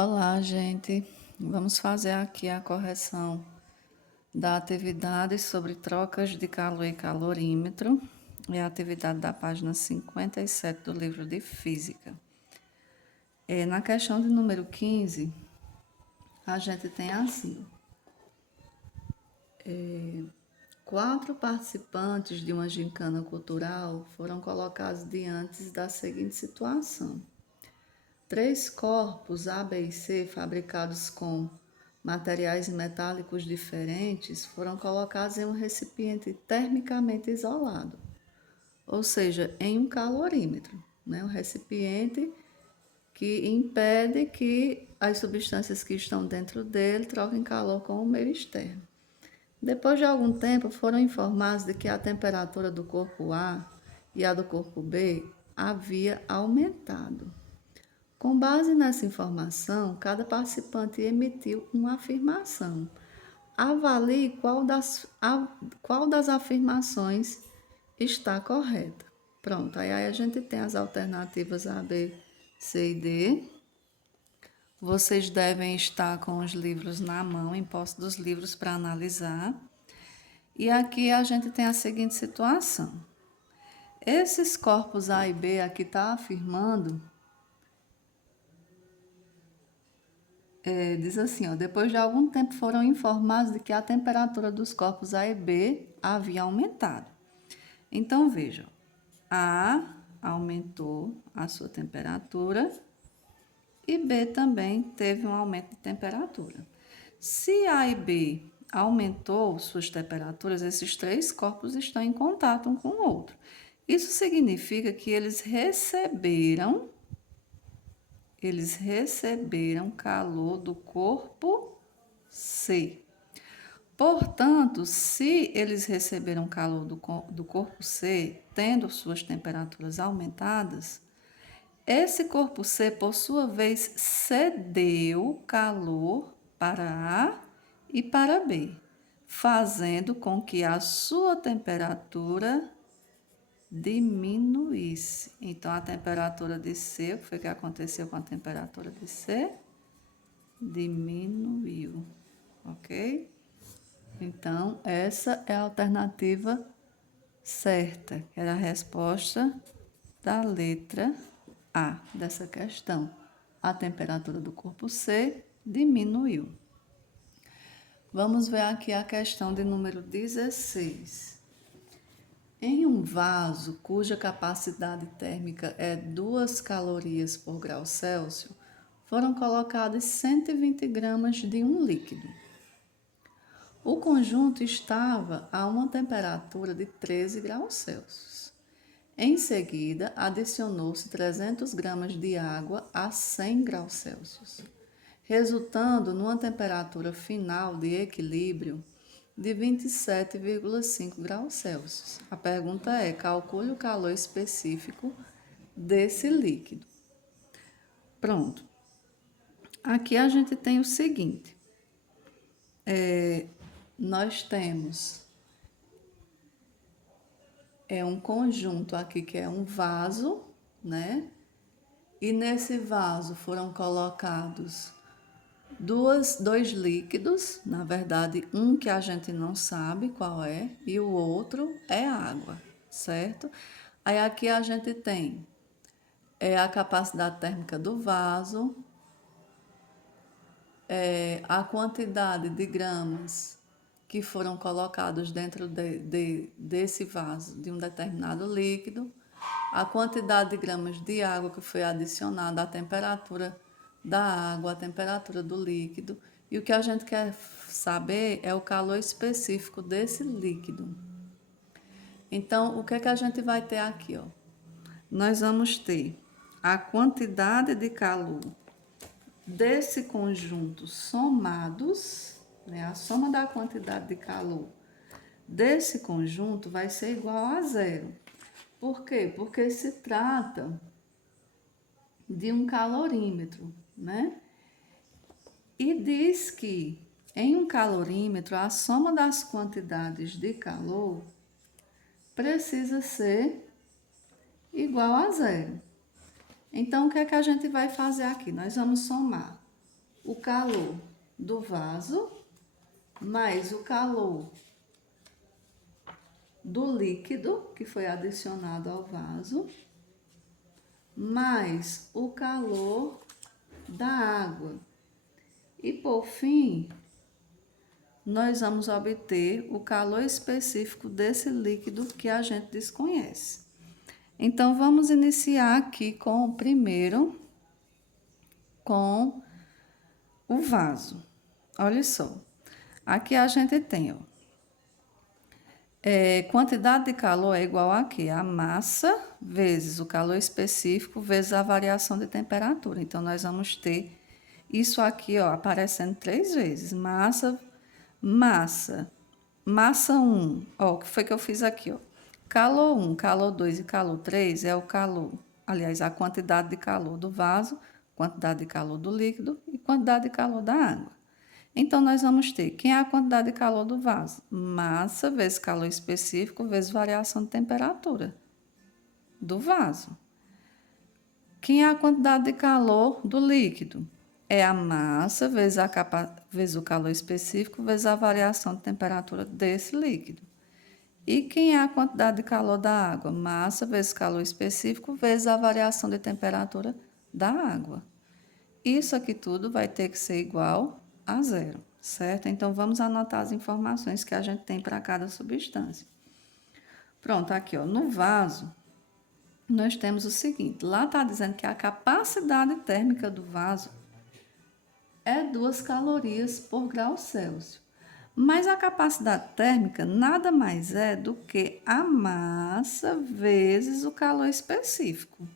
Olá, gente. Vamos fazer aqui a correção da atividade sobre trocas de calor e calorímetro. É a atividade da página 57 do livro de Física. Na questão de número 15, a gente tem assim: 4 participantes de uma gincana cultural foram colocados diante da seguinte situação. 3 corpos A, B e C, fabricados com materiais metálicos diferentes, foram colocados em um recipiente termicamente isolado, ou seja, em um calorímetro, né? Um recipiente que impede que as substâncias que estão dentro dele troquem calor com o meio externo. Depois de algum tempo, foram informados de que a temperatura do corpo A e a do corpo B havia aumentado. Com base nessa informação, cada participante emitiu uma afirmação. Avalie qual das afirmações está correta. Pronto, aí a gente tem as alternativas A, B, C e D. Vocês devem estar com os livros na mão, em posse dos livros para analisar. E aqui a gente tem a seguinte situação. Esses corpos A e B aqui está afirmando. Diz assim, ó, depois de algum tempo foram informados de que a temperatura dos corpos A e B havia aumentado. Então, vejam, A aumentou a sua temperatura e B também teve um aumento de temperatura. Se A e B aumentou suas temperaturas, esses 3 corpos estão em contato um com o outro. Isso significa que eles receberam calor do corpo C. Portanto, se eles receberam calor do corpo C, tendo suas temperaturas aumentadas, esse corpo C, por sua vez, cedeu calor para A e para B, fazendo com que a sua temperatura diminuísse. Então, a temperatura de C, o que foi que aconteceu com a temperatura de C? Diminuiu, ok? Então, essa é a alternativa certa, que era a resposta da letra A dessa questão. A temperatura do corpo C diminuiu. Vamos ver aqui a questão de número 16. Em um vaso cuja capacidade térmica é 2 calorias por grau Celsius, foram colocadas 120 gramas de um líquido. O conjunto estava a uma temperatura de 13 graus Celsius. Em seguida, adicionou-se 300 gramas de água a 100 graus Celsius, resultando numa temperatura final de equilíbrio de 27,5 graus Celsius. A pergunta é: calcule o calor específico desse líquido. Pronto. Aqui a gente tem o seguinte: nós temos um conjunto aqui que é um vaso, né? E nesse vaso foram colocados dois líquidos, na verdade, um que a gente não sabe qual é e o outro é água, certo? Aí aqui a gente tem a capacidade térmica do vaso, a quantidade de gramas que foram colocados dentro desse vaso de um determinado líquido, a quantidade de gramas de água que foi adicionada, a temperatura da água, a temperatura do líquido, e o que a gente quer saber é o calor específico desse líquido. Então, o que é que a gente vai ter aqui, ó? Nós vamos ter a quantidade de calor desse conjunto somados, né? A soma da quantidade de calor desse conjunto vai ser igual a 0. Por quê? Porque se trata de um calorímetro, né? E diz que em um calorímetro a soma das quantidades de calor precisa ser igual a 0. Então, o que é que a gente vai fazer aqui? Nós vamos somar o calor do vaso mais o calor do líquido que foi adicionado ao vaso, mais o calor da água. E por fim, nós vamos obter o calor específico desse líquido que a gente desconhece. Então, vamos iniciar aqui com o primeiro, com o vaso. Olha só, aqui a gente tem, ó, quantidade de calor é igual a quê? A massa vezes o calor específico vezes a variação de temperatura. Então, nós vamos ter isso aqui, ó, aparecendo 3 vezes. Massa, massa 1. Ó, o que foi que eu fiz aqui, ó? Calor 1, calor 2 e calor 3 é o calor, aliás, a quantidade de calor do vaso, quantidade de calor do líquido e quantidade de calor da água. Então, nós vamos ter, quem é a quantidade de calor do vaso? Massa vezes calor específico vezes variação de temperatura do vaso. Quem é a quantidade de calor do líquido? É a massa vezes o calor específico vezes a variação de temperatura desse líquido. E quem é a quantidade de calor da água? Massa vezes calor específico vezes a variação de temperatura da água. Isso aqui tudo vai ter que ser igual a zero, certo? Então, vamos anotar as informações que a gente tem para cada substância. Pronto, aqui, ó, no vaso, nós temos o seguinte, lá está dizendo que a capacidade térmica do vaso é 2 calorias por grau Celsius. Mas a capacidade térmica nada mais é do que a massa vezes o calor específico.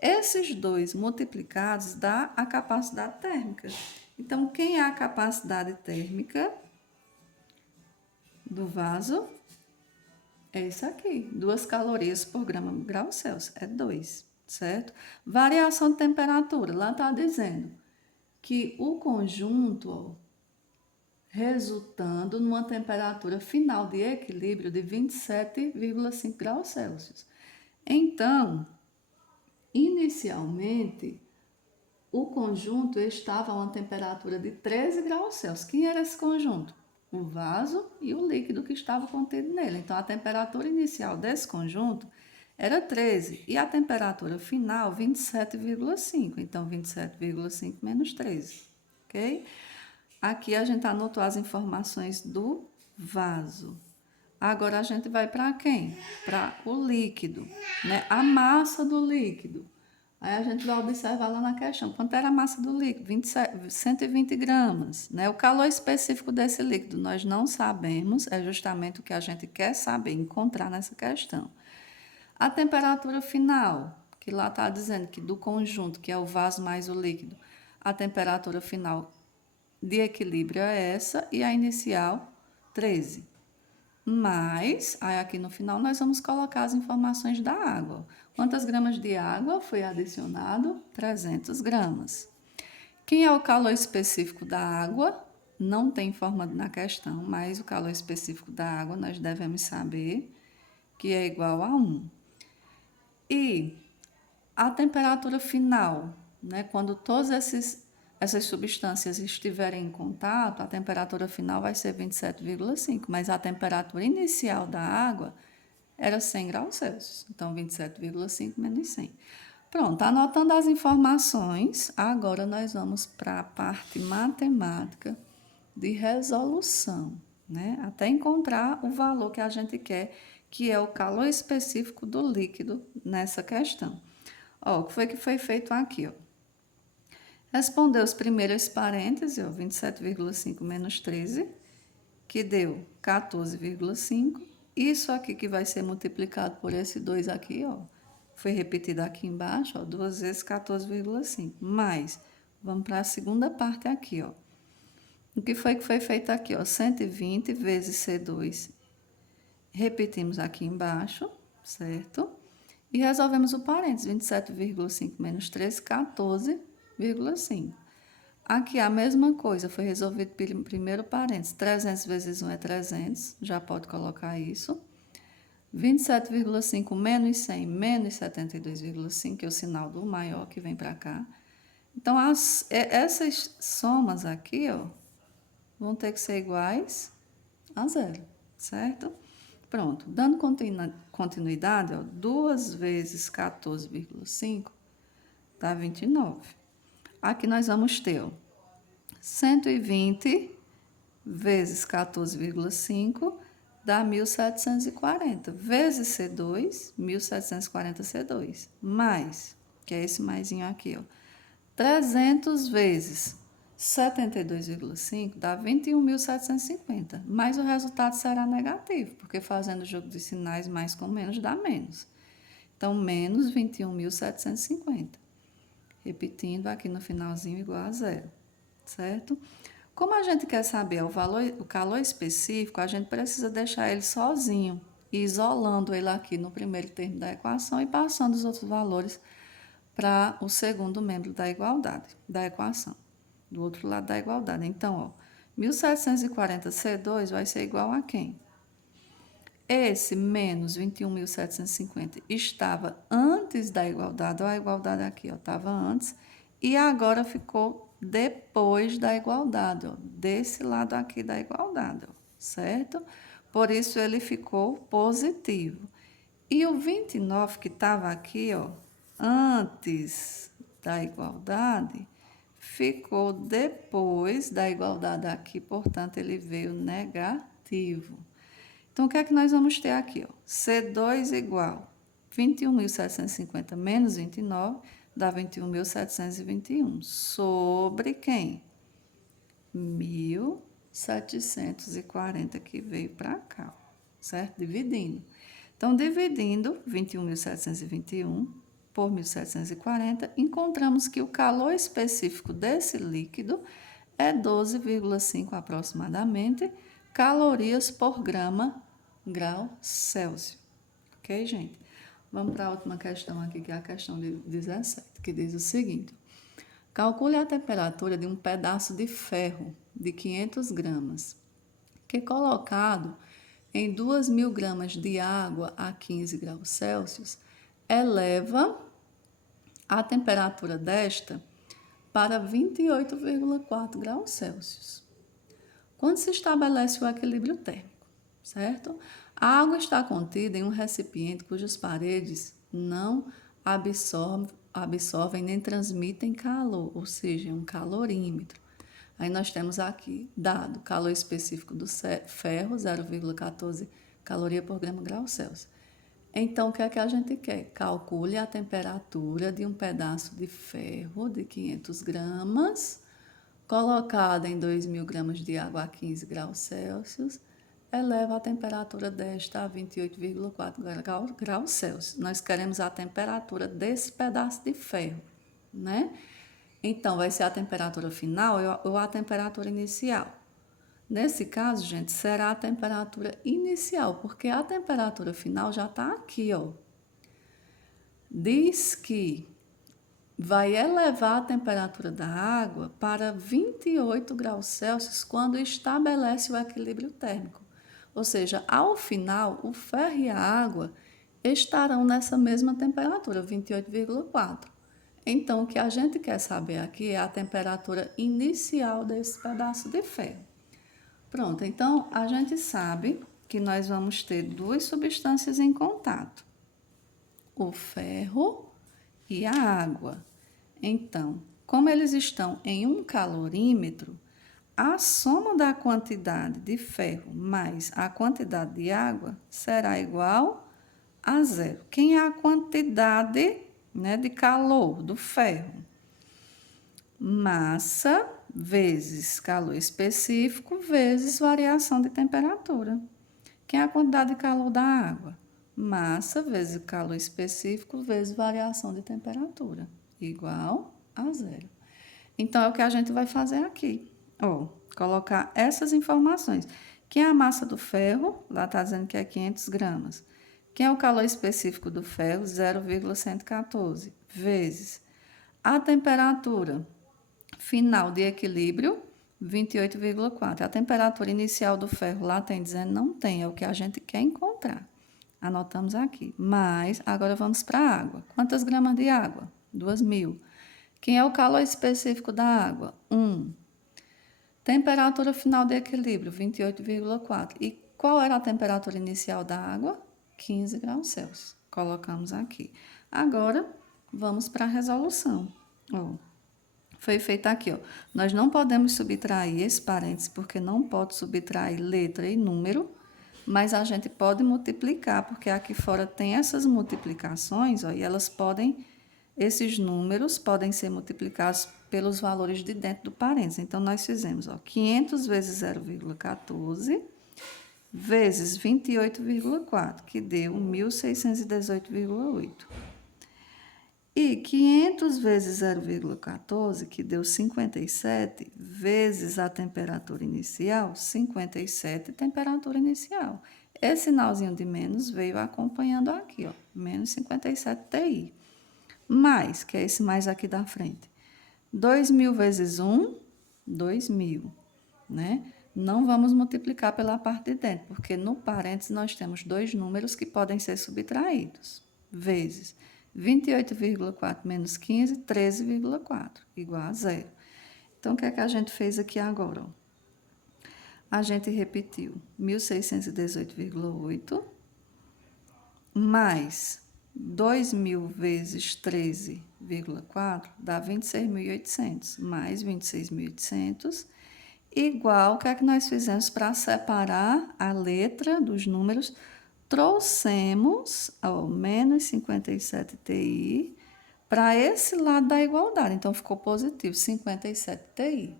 Esses dois multiplicados dá a capacidade térmica. Então, quem é a capacidade térmica do vaso? É isso aqui, 2 calorias por grau Celsius, é 2, certo? Variação de temperatura, lá está dizendo que o conjunto, ó, resultando numa temperatura final de equilíbrio de 27,5 graus Celsius. Então, inicialmente, o conjunto estava a uma temperatura de 13 graus Celsius. Quem era esse conjunto? O vaso e o líquido que estava contido nele. Então, a temperatura inicial desse conjunto era 13 e a temperatura final 27,5. Então, 27,5 menos 13, ok? Aqui a gente anotou as informações do vaso. Agora a gente vai para quem? Para o líquido, né? A massa do líquido. Aí a gente vai observar lá na questão, quanto era a massa do líquido? 120 gramas, né? O calor específico desse líquido nós não sabemos, é justamente o que a gente quer saber, encontrar nessa questão. A temperatura final, que lá está dizendo que do conjunto, que é o vaso mais o líquido, a temperatura final de equilíbrio é essa e a inicial 13. Mas, aí aqui no final nós vamos colocar as informações da água. Quantas gramas de água foi adicionado? 300 gramas. Quem é o calor específico da água? Não tem forma na questão, mas o calor específico da água nós devemos saber que é igual a 1. E a temperatura final, né, quando todas essas substâncias estiverem em contato, a temperatura final vai ser 27,5, mas a temperatura inicial da água era 100 graus Celsius. Então, 27,5 menos 100. Pronto, anotando as informações, agora nós vamos para a parte matemática de resolução, né? Até encontrar o valor que a gente quer, que é o calor específico do líquido nessa questão. Ó, o que foi feito aqui, ó? Respondeu os primeiros parênteses, ó, 27,5 menos 13, que deu 14,5. Isso aqui que vai ser multiplicado por esse 2 aqui, ó, foi repetido aqui embaixo, ó, 2 vezes 14,5. Mais, vamos para a segunda parte aqui, ó. O que foi feito aqui, ó? 120 vezes C2. Repetimos aqui embaixo, certo? E resolvemos o parênteses, 27,5 menos 13, 14,5. Aqui a mesma coisa, foi resolvido pelo primeiro parênteses. 300 vezes 1 é 300, já pode colocar isso. 27,5 menos 100, menos 72,5, que é o sinal do maior que vem para cá. Então, essas somas aqui, ó, vão ter que ser iguais a zero, certo? Pronto, dando continuidade, ó, 2 vezes 14,5 dá 29. Aqui nós vamos ter, ó, 120 vezes 14,5 dá 1.740. Vezes C2, 1.740 C2. Mais, que é esse maisinho aqui, ó. 300 vezes 72,5 dá 21.750. Mas o resultado será negativo, porque fazendo o jogo de sinais mais com menos dá menos. Então, menos 21.750. Repetindo aqui no finalzinho igual a zero, certo? Como a gente quer saber o calor específico, a gente precisa deixar ele sozinho, isolando ele aqui no primeiro termo da equação e passando os outros valores para o segundo membro da igualdade, da equação, do outro lado da igualdade. Então, ó, 1740C2 vai ser igual a quem? Esse menos 21.750 estava antes da igualdade, olha a igualdade aqui, ó, estava antes, e agora ficou depois da igualdade, ó, desse lado aqui da igualdade, ó, certo? Por isso ele ficou positivo. E o 29 que estava aqui, ó, antes da igualdade, ficou depois da igualdade aqui, portanto, ele veio negativo. Então, o que é que nós vamos ter aqui? Ó? C2 igual 21.750 menos 29 dá 21.721. Sobre quem? 1.740 que veio para cá, certo? Dividindo. Então, dividindo 21.721 por 1.740, encontramos que o calor específico desse líquido é 12,5 aproximadamente calorias por grau Celsius. Ok, gente? Vamos para a última questão aqui, que é a questão de 17, que diz o seguinte. Calcule a temperatura de um pedaço de ferro de 500 gramas, que colocado em 2.000 gramas de água a 15 graus Celsius, eleva a temperatura desta para 28,4 graus Celsius. Quando se estabelece o equilíbrio térmico, certo? A água está contida em um recipiente cujas paredes não absorvem nem transmitem calor, ou seja, um calorímetro. Aí nós temos aqui dado calor específico do ferro, 0,14 caloria por grau Celsius. Então, o que é que a gente quer? Calcule a temperatura de um pedaço de ferro de 500 gramas, colocada em 2.000 gramas de água a 15 graus Celsius, eleva a temperatura desta a 28,4 graus Celsius. Nós queremos a temperatura desse pedaço de ferro, né? Então, vai ser a temperatura final ou a temperatura inicial? Nesse caso, gente, será a temperatura inicial, porque a temperatura final já está aqui, ó. Diz que vai elevar a temperatura da água para 28 graus Celsius quando estabelece o equilíbrio térmico. Ou seja, ao final, o ferro e a água estarão nessa mesma temperatura, 28,4. Então, o que a gente quer saber aqui é a temperatura inicial desse pedaço de ferro. Pronto, então a gente sabe que nós vamos ter duas substâncias em contato, o ferro e a água. Então, como eles estão em um calorímetro, a soma da quantidade de ferro mais a quantidade de água será igual a zero. Quem é a quantidade, né, de calor do ferro? Massa vezes calor específico vezes variação de temperatura. Quem é a quantidade de calor da água? Massa vezes calor específico vezes variação de temperatura, igual a zero. Então, é o que a gente vai fazer aqui. Ó, colocar essas informações. Quem é a massa do ferro? Lá está dizendo que é 500 gramas. Quem é o calor específico do ferro? 0,114 vezes a temperatura final de equilíbrio, 28,4. A temperatura inicial do ferro lá tem dizendo não tem, é o que a gente quer encontrar. Anotamos aqui. Mas agora vamos para a água. Quantas gramas de água? 2.000. Quem é o calor específico da água? 1. Temperatura final de equilíbrio, 28,4. E qual era a temperatura inicial da água? 15 graus Celsius. Colocamos aqui. Agora, vamos para a resolução. Ó, foi feita aqui, ó. Nós não podemos subtrair esse parênteses, porque não pode subtrair letra e número, mas a gente pode multiplicar, porque aqui fora tem essas multiplicações, ó, e esses números podem ser multiplicados pelos valores de dentro do parênteses. Então, nós fizemos, ó, 500 vezes 0,14 vezes 28,4, que deu 1.618,8. E 500 vezes 0,14, que deu 57, vezes a temperatura inicial, 57 temperatura inicial. Esse sinalzinho de menos veio acompanhando aqui, ó, menos 57 TI. Mais, que é esse mais aqui da frente. 2.000 vezes 1, 2.000, né? Não vamos multiplicar pela parte de dentro, porque no parênteses nós temos dois números que podem ser subtraídos. Vezes 28,4 menos 15, 13,4, igual a zero. Então, o que é que a gente fez aqui agora? Ó? A gente repetiu 1.618,8 mais 2.000 vezes 13,4 dá 26.800, mais 26.800, igual, o que é que nós fizemos para separar a letra dos números? Trouxemos o menos 57 TI para esse lado da igualdade. Então, ficou positivo, 57 TI.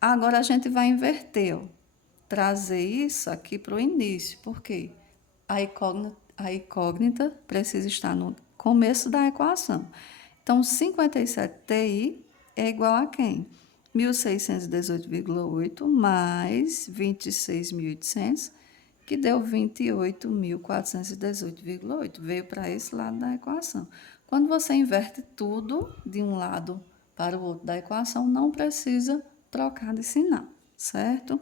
Agora, a gente vai inverter, ó, trazer isso aqui para o início. Por quê? A incógnita precisa estar no começo da equação. Então, 57 TI é igual a quem? 1.618,8 mais 26.800, que deu 28.418,8. Veio para esse lado da equação. Quando você inverte tudo de um lado para o outro da equação, não precisa trocar de sinal, certo?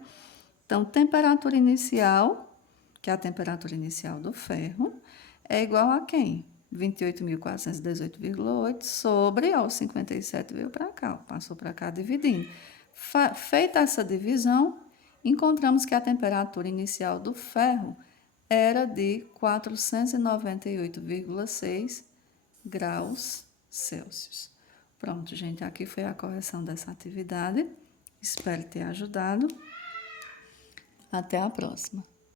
Então, temperatura inicial, que é a temperatura inicial do ferro, é igual a quem? 28.418,8 sobre, ó, 57 veio para cá, ó, passou para cá dividindo. Feita essa divisão, encontramos que a temperatura inicial do ferro era de 498,6 graus Celsius. Pronto, gente, aqui foi a correção dessa atividade. Espero ter ajudado. Até a próxima.